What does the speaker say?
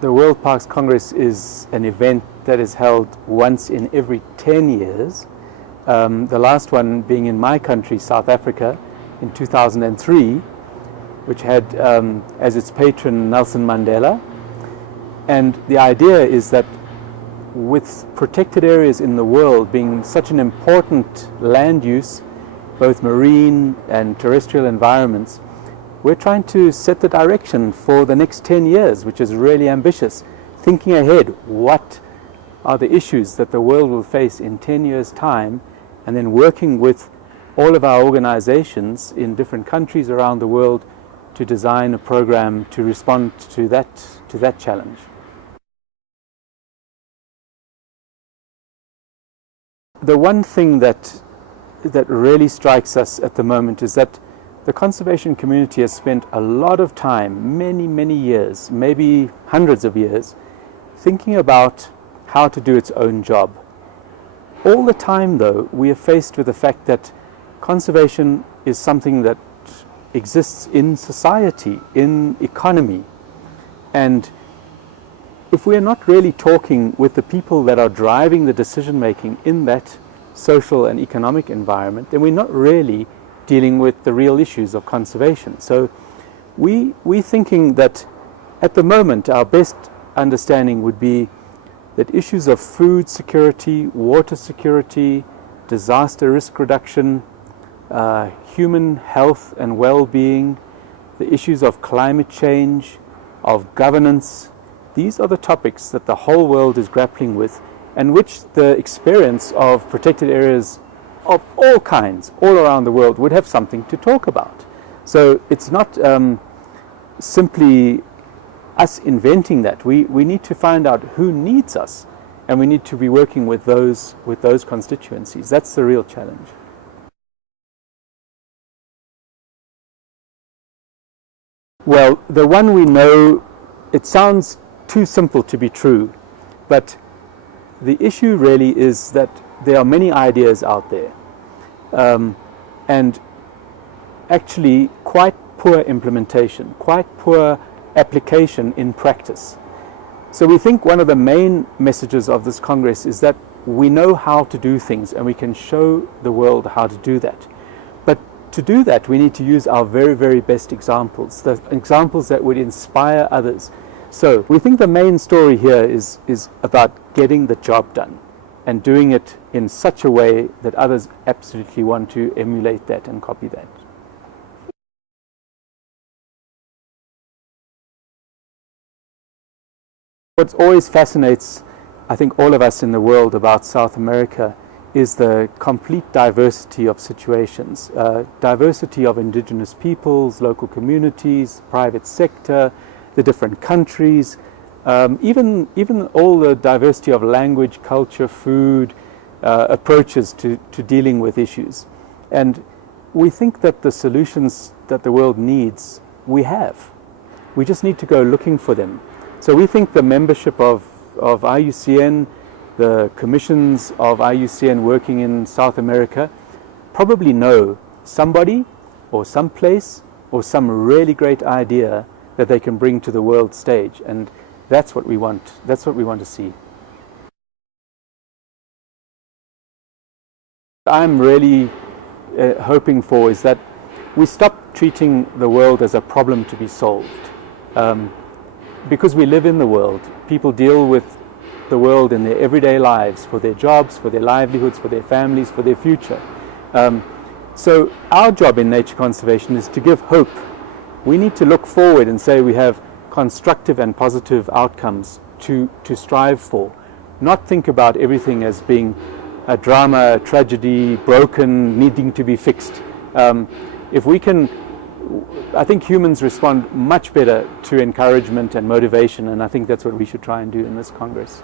The World Parks Congress is an event that is held once in every 10 years. The last one being in my country, South Africa, in 2003, which had as its patron Nelson Mandela. And the idea is that with protected areas in the world being such an important land use, both marine and terrestrial environments, we're trying to set the direction for the next 10 years, which is really ambitious. Thinking ahead, what are the issues that the world will face in 10 years' time, and then working with all of our organizations in different countries around the world to design a program to respond to that challenge. The one thing that really strikes us at the moment is that the conservation community has spent a lot of time, many years, maybe hundreds of years, thinking about how to do its own job. All the time, though, we are faced with the fact that conservation is something that exists in society, in economy. And if we are not really talking with the people that are driving the decision-making in that social and economic environment, then we're not really dealing with the real issues of conservation. So we're thinking that at the moment our best understanding would be that issues of food security, water security, disaster risk reduction, human health and well-being, the issues of climate change, of governance, these are the topics that the whole world is grappling with, and which the experience of protected areas of all kinds, all around the world, would have something to talk about. So it's not simply us inventing that. We need to find out who needs us, and we need to be working with those constituencies. That's the real challenge. Well, the one we know, it sounds too simple to be true, but the issue really is that there are many ideas out there, and actually quite poor implementation, quite poor application in practice. So we think one of the main messages of this Congress is that we know how to do things and we can show the world how to do that. But to do that, we need to use our very best examples, the examples that would inspire others. So we think the main story here is about getting the job done and doing it in such a way that others absolutely want to emulate that and copy that. What always fascinates, I think, all of us in the world about South America is the complete diversity of situations, diversity of indigenous peoples, local communities, private sector, the different countries, even all the diversity of language, culture, food, approaches to dealing with issues. And we think that the solutions that the world needs, we have. We just need to go looking for them. So we think the membership of IUCN, the commissions of IUCN working in South America, probably know somebody or some place or some really great idea that they can bring to the world stage, and that's what we want. That's what we want to see. I'm really hoping for is that we stop treating the world as a problem to be solved. Because we live in the world, people deal with the world in their everyday lives, for their jobs, for their livelihoods, for their families, for their future. So our job in nature conservation is to give hope. We need to look forward and say we have constructive and positive outcomes to strive for. Not think about everything as being a drama, a tragedy, broken, needing to be fixed. If we can, I think humans respond much better to encouragement and motivation, and I think that's what we should try and do in this Congress.